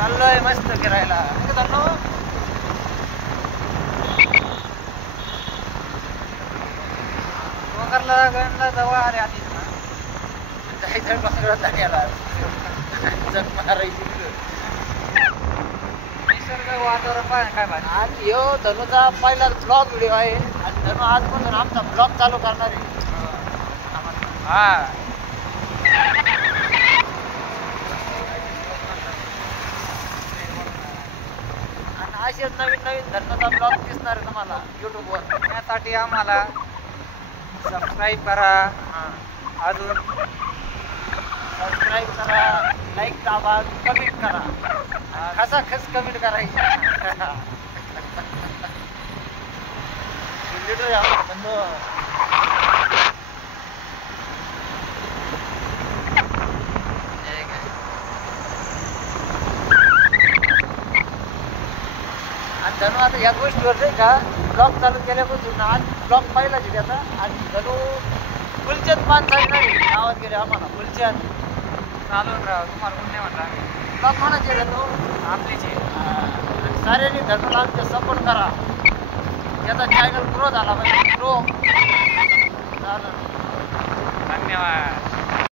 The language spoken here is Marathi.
चाललोय मस्त फिरायला धन्नो डोंगरला गणला जवळ आले आधीच ना जायचं डोंगरात झाल्याला जग मारायची निसर्ग वातावरण पाहिजे काय पाहिजे आज ह्यो धनुचा पहिला ब्लॉग व्हिडिओ आहे आणि धनु आजपासून आमचा ब्लॉग चालू करणार आहे हा असेच नवीन नवीन धर्माचा ब्लॉग दिसणार आहे तुम्हाला यूट्यूबवर त्यासाठी आम्हाला सबस्क्राईब करा अजून सबस्क्राईब करा लाईक दाबा कमेंट करा कसा खस कमेंट करायची धनु आता या गोष्टीवर नाही का ब्लॉग चालू केल्यापासून आज ब्लॉग पाहिलाच आहे त्याचा आणि धनु फुलचंद माणसाने नाही गावात गेले आम्हाला फुलचंद चालून राहा तुम्हाला कोण नाही म्हणलं आम्ही ब्लॉग म्हणायचे धनु आपलीचे आणि साऱ्यांनी धनुला आमच्या सपोर्ट करा त्याचा चॅनल ग्रो झाला पाहिजे ग्रो चालेल धन्यवाद.